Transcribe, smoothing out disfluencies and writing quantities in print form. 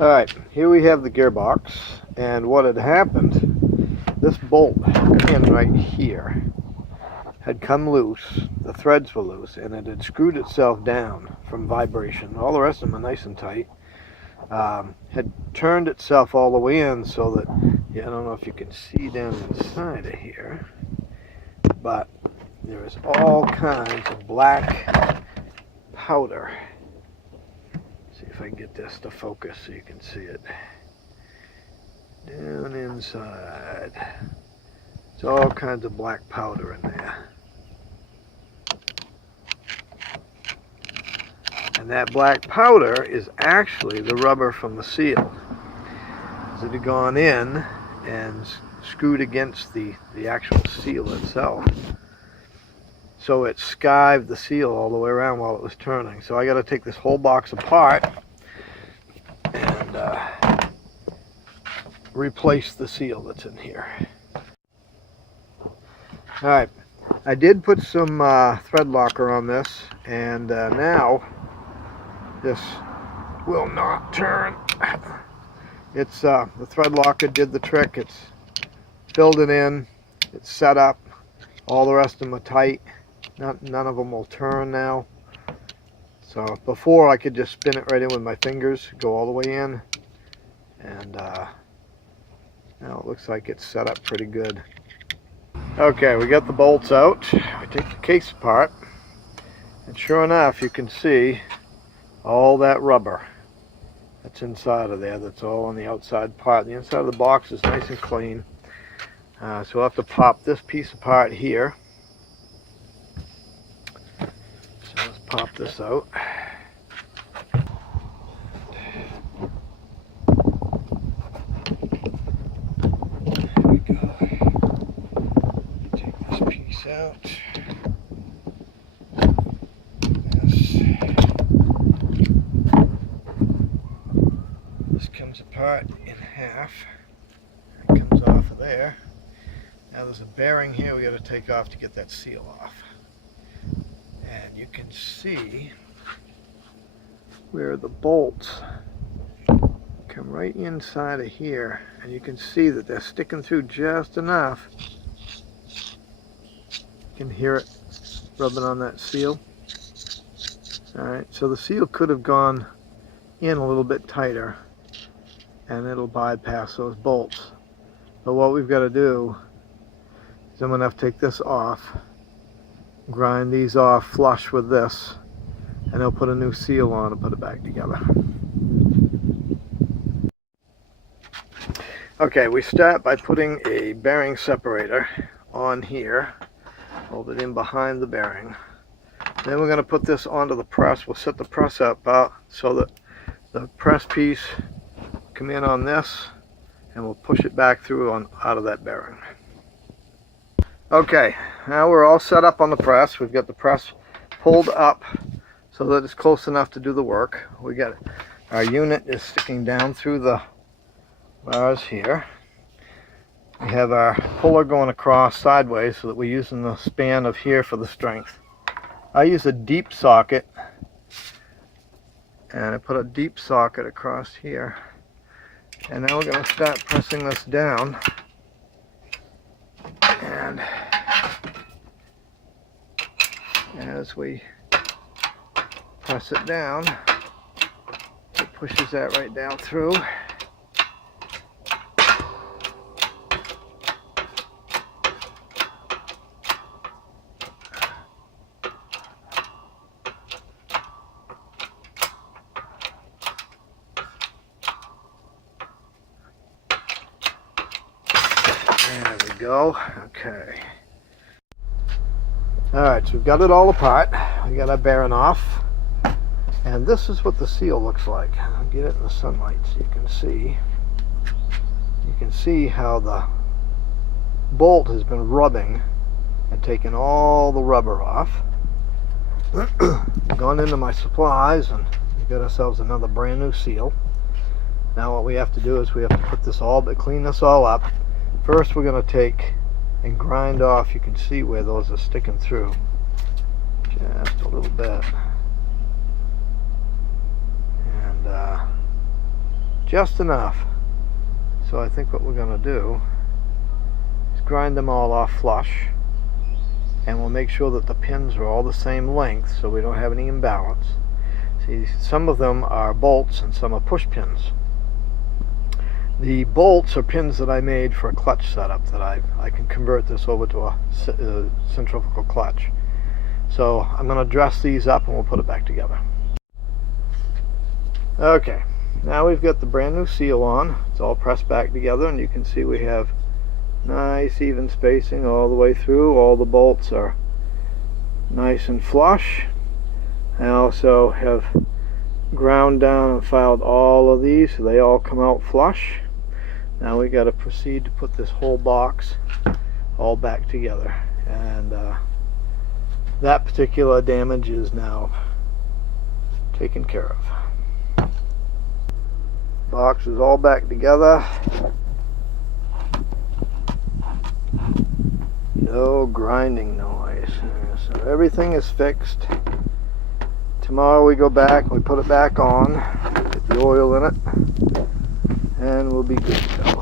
Alright, here we have the gearbox, and what had happened, this bolt in right here had come loose, the threads were loose, and it had screwed itself down from vibration. All the rest of them are nice and tight. Had turned itself all the way in so that, I don't know if you can see down inside of here, but there is all kinds of black powder. See if I can get this to focus so you can see it. Down inside. There's all kinds of black powder in there. And that black powder is actually the rubber from the seal. It had gone in and screwed against the actual seal itself. So it skived the seal all the way around while it was turning. So I got to take this whole box apart and replace the seal that's in here. Alright, I did put some thread locker on this, and now this will not turn. It's the thread locker did the trick. It's filled it in, it's set up, all the rest of them are tight. None of them will turn now. So before I could just spin it right in with my fingers, go all the way in, and now it looks like it's set up pretty good. Okay, we got the bolts out. We take the case apart, and sure enough, you can see all that rubber that's inside of there. That's all on the outside part. The inside of the box is nice and clean. So we'll have to pop this piece apart here. So let's pop this out. There we go. Take this piece out. This comes apart in half. It comes off of there. Now there's a bearing here we got to take off to get that seal off. And you can see where the bolts come right inside of here, and you can see that they're sticking through just enough. You can hear it rubbing on that seal. Alright, so the seal could have gone in a little bit tighter, and it'll bypass those bolts. But what we've got to do is I'm going to have to take this off, grind these off flush with this, and I'll put a new seal on and put it back together. Okay, we start by putting a bearing separator on here, hold it in behind the bearing. Then we're going to put this onto the press. We'll set the press up so that the press piece come in on this, and we'll push it back through out of that bearing. Okay, now we're all set up on the press. We've got the press pulled up so that it's close enough to do the work. We got our unit is sticking down through the bars here. We have our puller going across sideways so that we're using the span of here for the strength. I use a deep socket, and I put a deep socket across here. And now we're going to start pressing this down, and as we press it down, it pushes that right down through. There we go. Okay. Alright, so we've got it all apart. We got our bearing off. And this is what the seal looks like. I'll get it in the sunlight so you can see. You can see how the bolt has been rubbing and taken all the rubber off. Gone into my supplies and we got ourselves another brand new seal. Now what we have to do is we have to put this all, but clean this all up. First we're going to take and grind off. You can see where those are sticking through. Just a little bit. And we'll just enough. So I think what we're going to do is grind them all off flush, and we'll make sure that the pins are all the same length so we don't have any imbalance. See, some of them are bolts and some are push pins. The bolts are pins that I made for a clutch setup that I can convert this over to a centrifugal clutch. So I'm going to dress these up and we'll put it back together. Okay, now we've got the brand new seal on. It's all pressed back together, and you can see we have nice even spacing all the way through. All the bolts are nice and flush. I also have ground down and filed all of these so they all come out flush. Now we got to proceed to put this whole box all back together, and that particular damage is now taken care of. Box is all back together. No grinding noise. So everything is fixed. Tomorrow we go back, we put it back on, get the oil in it, and we'll be good to go.